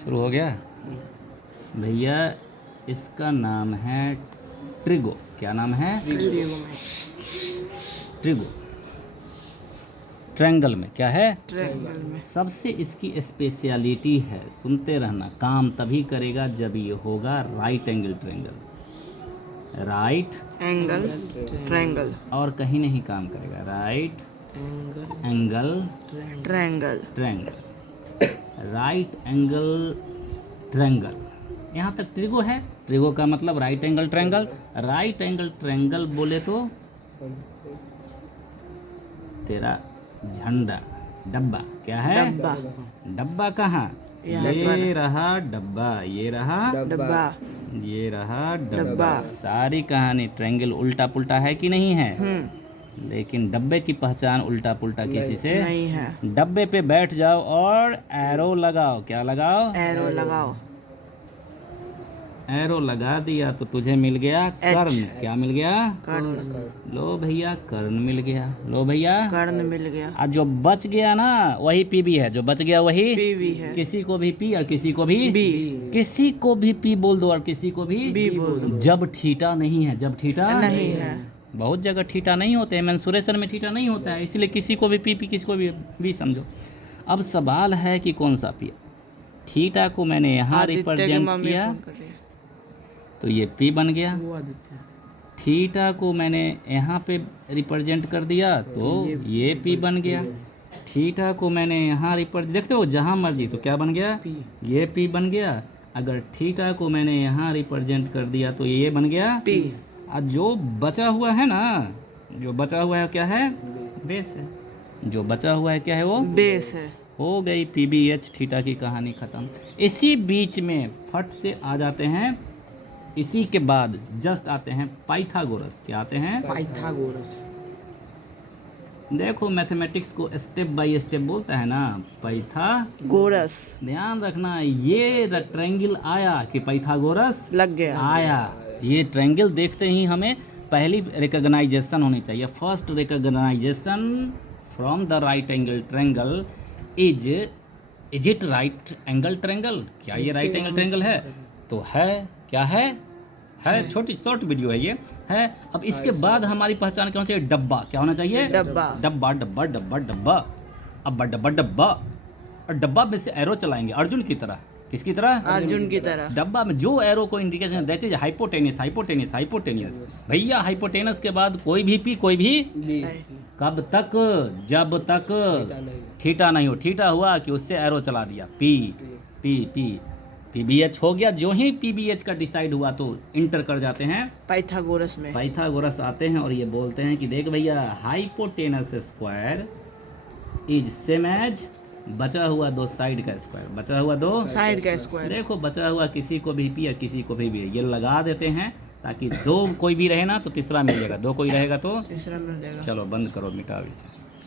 शुरू हो गया भैया। इसका नाम है ट्रिगो। क्या नाम है? ट्रिगो। ट्रायंगल में क्या है? ट्रायंगल में सबसे इसकी स्पेशलिटी है, सुनते रहना, काम तभी करेगा जब ये होगा right angle triangle. Right angle triangle और कहीं नहीं काम करेगा। Right angle triangle triangle. Right angle triangle. यहाँ तक ट्रिगो है। ट्रिगो का मतलब right angle triangle. Right angle triangle बोले तो तेरा झंडा, डब्बा। क्या है? डब्बा। डब्बा कहाँ? यहाँ पर। ये रहा डब्बा, ये रहा डब्बा ये रहा डब्बा। डब्बा। सारी कहानी ट्रायंगल उल्टा पुल्टा है कि नहीं है? लेकिन डब्बे की पहचान उल्टा पुल्टा किसी से नहीं है। डब्बे पे बैठ जाओ और एरो लगाओ। क्या लगाओ? एरो लगाओ। एरो लगा दिया तो तुझे मिल गया कर्ण। क्या मिल गया? कर्ण। लो भैया कर्ण मिल गया। लो भैया कर्ण मिल गया। और जो बच गया ना वही पीबी है। जो बच गया वही पीवी है। किसी को भी पी और किसी को भी बी। किसी को भी पी बोल दो और किसी को भी बी बोल दो। जब ठीटा नहीं है। जब ठीटा नहीं है। बहुत जगह ठीटा नहीं होते हैं, मेंसुरेशन में ठीटा नहीं होता है, इसलिए किसी को भी पी किसी को भी समझो। अब सवाल है कि कौन सा पिया। ठीटा को मैंने यहाँ रिप्रेजेंट किया तो ये पी बन गया। थीटा को मैंने यहाँ पे रिप्रेजेंट कर दिया तो ये पी बन गया। थीटा को मैंने यहाँ रिप्रेजेंट, देखते हो जहाँ मर्जी, तो क्या बन गया? ये पी बन गया। अगर थीटा को मैंने यहाँ रिप्रेजेंट कर दिया तो ये बन गया पी। और जो बचा हुआ है ना, जो बचा हुआ है क्या है? बेस है। जो बचा हुआ है क्या है? वो बेस है। हो गई PBH। थीटा की कहानी खत्म। इसी बीच में फट से आ जाते हैं, इसी के बाद जस्ट आते हैं पाइथागोरस। क्या आते हैं? पाइथागोरस। देखो मैथमेटिक्स को स्टेप बाय स्टेप बोलता है ना, पाइथागोरस। ध्यान रखना, ये ट्रायंगल आया कि पाइथागोरस लग गया। आया। ये ट्रायंगल देखते ही हमें पहली रिकॉग्नाइजेशन होनी चाहिए। First recognisation from the right angle triangle is it right angle triangle? क्या ये राइट एंगल ट्रायंगल है? तो है। क्या है? छोटी शॉर्ट वीडियो है ये है। अब इसके बाद हमारी पहचान क्या होना चाहिए? डब्बा। क्या होना चाहिए? डब्बा। डब्बा डब्बा डब्बा डब्बा। अब डब्बा डब्बा और डब्बा में से एरो चलाएंगे अर्जुन की तरह। किसकी तरह? अर्जुन की तरह। डब्बा में जो एरो को इंडिकेशन देते हैं हाइपोटेनियस हाइपोटेनियस हाइपोटेनियस। भैया हाइपोटेनस के बाद कोई भी पी कोई भी कब तक? जब तक थीटा नहीं हो। थीटा हुआ कि उससे एरो चला दिया, पी पी पी PBH हो गया। जो ही PBH का डिसाइड हुआ तो इंटर कर जाते हैं पाइथागोरस में। पाइथागोरस आते हैं और ये बोलते हैं कि देख भैया hypotenuse square is same as बचा हुआ दो साइड का स्क्वायर। बचा हुआ दो साइड का स्क्वायर। देखो बचा हुआ किसी को भी पी या किसी को भी ये लगा देते हैं ताकि दो कोई भी रहे ना तो तीसरा मिल जाएगा, दो कोई रहेगा तो तीसरा मिल जाएगा। चलो बंद करो, मिटाओ इसे।